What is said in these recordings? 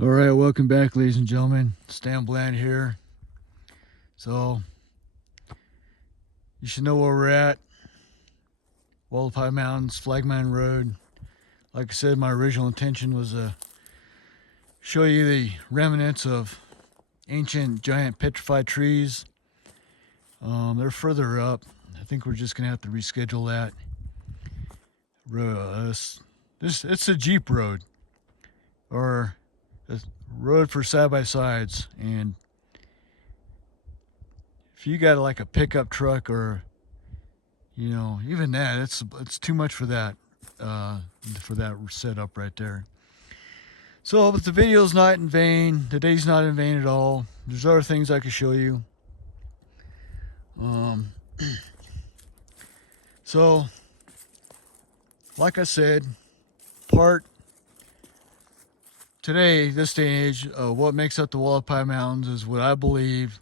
All right, welcome back, ladies and gentlemen. Stan Bland here. So, you should know where we're at. Wallapai Mountains, Flagman Road. Like I said, my original intention was to show you the remnants of ancient giant petrified trees. They're further up. I think we're just gonna have to reschedule that. It's a Jeep road, or a road for side by sides, and if you got like a pickup truck or even that, it's too much for that setup right there. So, but the video's not in vain. The day's not in vain at all. There's other things I could show you. Um, so, like I said, part today, this day and age, what makes up the Wallapai Mountains is what I believe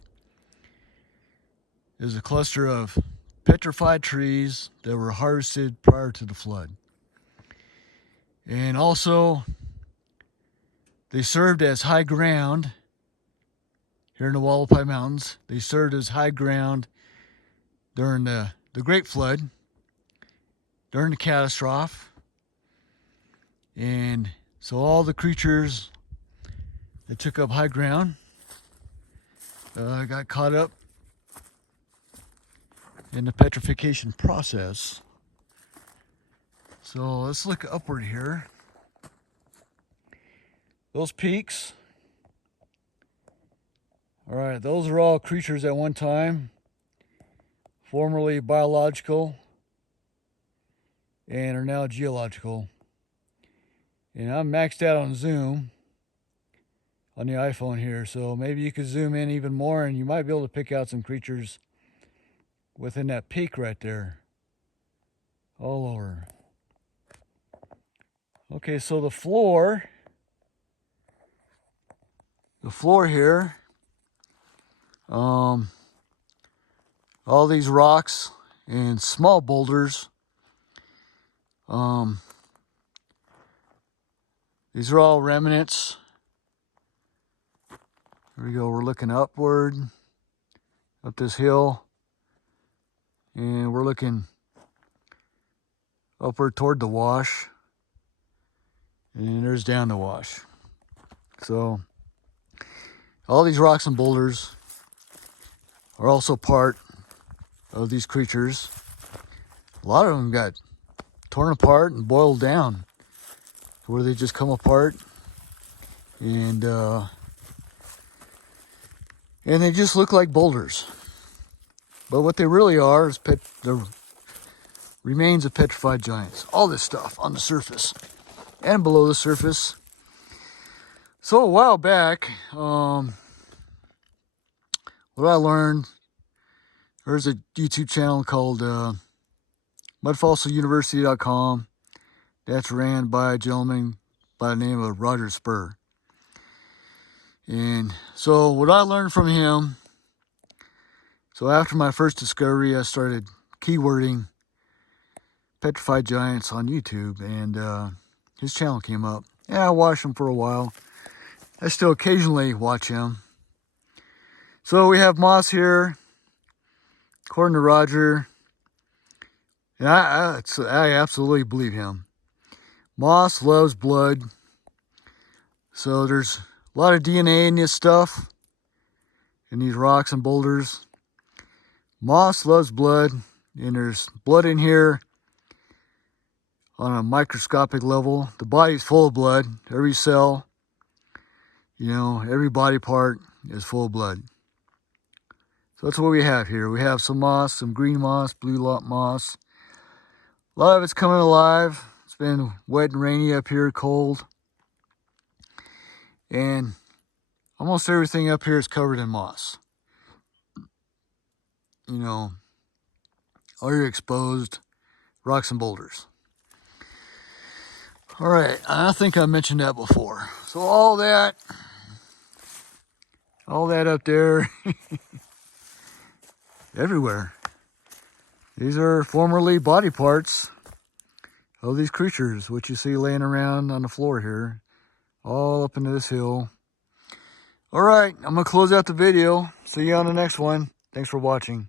is a cluster of petrified trees that were harvested prior to the flood. And also, they served as high ground here in the Wallapai Mountains. They served as high ground during the Great Flood, during the catastrophe. And so all the creatures that took up high ground got caught up in the petrification process. So let's look upward here. Those peaks, all right, those are all creatures at one time, formerly biological, and are now geological. And I'm maxed out on zoom on the iPhone here, so maybe you could zoom in even more and you might be able to pick out some creatures within that peak right there, all over. Okay, so the floor here, all these rocks and small boulders, these are all remnants. Here we go, we're looking upward, up this hill, and we're looking upward toward the wash, and there's down the wash. So all these rocks and boulders are also part of these creatures. A lot of them got torn apart and boiled down, where they just come apart and they just look like boulders. But what they really are is the remains of petrified giants. All this stuff on the surface and below the surface. So a while back, what I learned, there's a YouTube channel called mudfossiluniversity.com that's ran by a gentleman by the name of Roger Spur. And so what I learned from him, so after my first discovery, I started keywording petrified giants on YouTube, and his channel came up. And I watched him for a while. I still occasionally watch him. So we have moss here, according to Roger, and I absolutely believe him. Moss loves blood, so there's a lot of DNA in this stuff, in these rocks and boulders. Moss loves blood, and there's blood in here on a microscopic level. The body's full of blood. Every cell, every body part is full of blood. So that's what we have here. We have some moss, some green moss, blue moss. A lot of it's coming alive. It's been wet and rainy up here, cold. And almost everything up here is covered in moss. All your exposed rocks and boulders. All right, I think I mentioned that before. So all that up there, everywhere. These are formerly body parts of these creatures, which you see laying around on the floor here. all up into this hill. All right, I'm going to close out the video. See you on the next one. Thanks for watching.